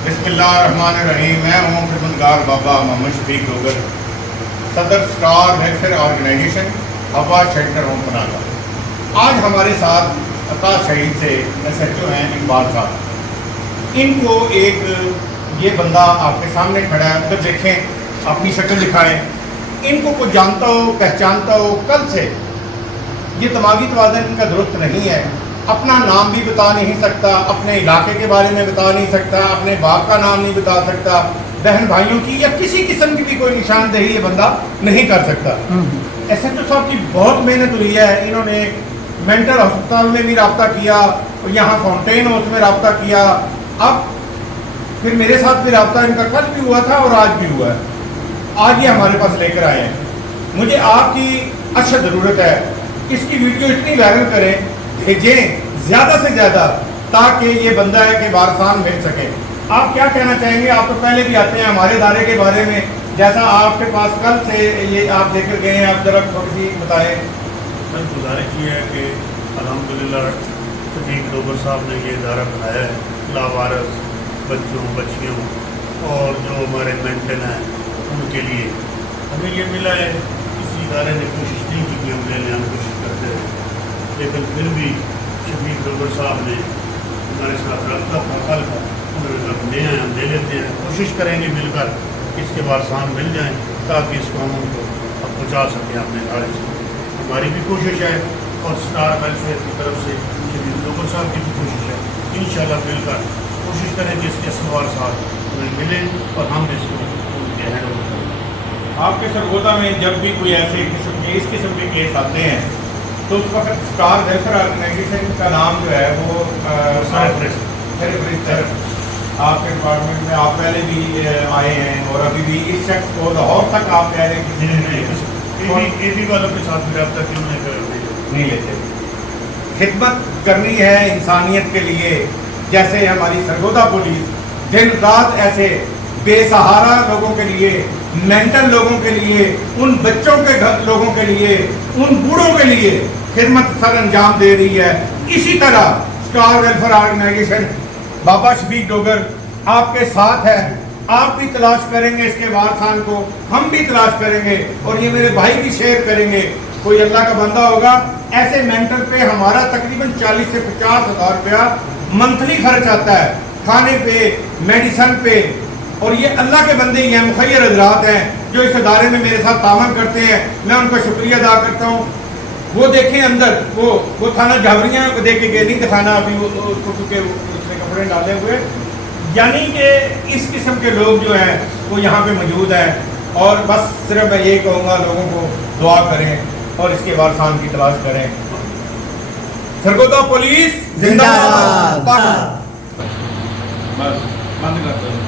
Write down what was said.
बिस्मिल्लाहिर्रहमानिर्रहीम। मैं हूँ खिदमतगार बाबा मोहम्मद शफीक डोगर, सदर स्टार वेलफेयर ऑर्गेनाइजेशन हवा शेल्टर होम बनाना। आज हमारे साथ अता शहीद से SHO हैं इकबाल साहब। इनको एक ये बंदा आपके सामने खड़ा है, उधर देखें, अपनी शक्ल दिखाएं। इनको कोई जानता हो, पहचानता हो, कल से ये दिमागी तवाज़ुन इनका दुरुस्त नहीं है। अपना नाम भी बता नहीं सकता, अपने इलाके के बारे में बता नहीं सकता, अपने बाप का नाम नहीं बता सकता, बहन भाइयों की या किसी किस्म की भी कोई निशानदेही ये बंदा नहीं कर सकता। SHO साहब की बहुत मेहनत हुई है। इन्होंने मेंटल अस्पताल में भी रब्ता किया, यहाँ फाउंटेन हाउस में रब्ता किया, अब फिर मेरे साथ भी रब्ता इनका कल भी हुआ था और आज भी हुआ है। आज ये हमारे पास लेकर आए हैं। मुझे आपकी अच्छा ज़रूरत है, इसकी वीडियो इतनी वायरल करें, भेजें ज़्यादा से ज़्यादा, ताकि ये बंदा है कि वारसान मिल सके। आप क्या कहना चाहेंगे? आप तो पहले भी आते हैं हमारे इदारे के बारे में, जैसा आपके पास कल से ये आप लेकर गए हैं, आप ज़रा थोड़ी सी बताएँ। सर, गुजारिश ये है कि अल्हम्दुलिल्लाह शफीक डोगर साहब ने ये इदारा बनाया है लावारिस बच्चों बच्चियों और जो हमारे मेंटल हैं उनके लिए। हमें ये मिला है, किसी इदारे ने कोशिश नहीं की कि हम ले लें, हम कोशिश करते हैं, लेकिन फिर भी शफीक डोगर साहब ने हमारे साथ रब्ता था कल का, उन्होंने कहा ले आए, हम ले लेते हैं, कोशिश करेंगे मिलकर इसके वारसान मिल जाएँ ताकि इस कानून को हम पहुँचा सकें अपने इदारे से। हमारी भी कोशिश है और स्टार वेलफेयर की तरफ से शफीक डोगर साहब की भी कोशिश है। इंशाल्लाह मिलकर कोशिश करेंगे इसके सवार साथ हमें मिलें और हम इसको उनके हैंड ओवर करें। आपके सरगोदा में जब भी कोई ऐसे इस किस्म के केस आते हैं तो उस वक्त स्टार वेलफेयर ऑर्गेनाइजेशन का नाम जो है वो आपके डिपार्टमेंट में आप पहले भी आए हैं और अभी भी इस शख्स को लाहौर तक आप कह रहे हैं कि वालों के साथ भी रब्ता क्यों नहीं लेते। खिदमत करनी है इंसानियत के लिए, जैसे हमारी सरगोदा पुलिस दिन रात ऐसे बेसहारा लोगों के लिए, मेंटल लोगों के लिए, उन बच्चों के लोगों के लिए, उन बूढ़ों के लिए खिदमत सर अंजाम दे रही है। इसी तरह स्टार वेलफेयर ऑर्गेनाइजेशन बाबा शफीक डोगर आपके साथ है। आप भी तलाश करेंगे इसके वारसान को, हम भी तलाश करेंगे और ये मेरे भाई भी शेयर करेंगे। कोई अल्लाह का बंदा होगा, ऐसे मेंटल पे हमारा तकरीबन 40 से 50 हज़ार रुपया मंथली खर्च आता है, खाने पे, मेडिसन पे। और ये अल्लाह के बंदे ही हैं, मुखय्यर हजरात हैं जो इस इदारे में मेरे साथ तामन करते हैं। मैं उनका शुक्रिया अदा करता हूँ। वो देखें अंदर, वो थाना झावरियाँ को देख के गए, नहीं दिखाना अभी उसको, क्योंकि उसने कपड़े डाले हुए। यानी कि इस किस्म के लोग जो हैं वो यहाँ पे मौजूद हैं। और बस सिर्फ मैं यही कहूँगा, लोगों को दुआ करें और इसके वारसान की तलाश करें। सरगोदा पुलिस जिंदाबाद। बस बंद कर दो।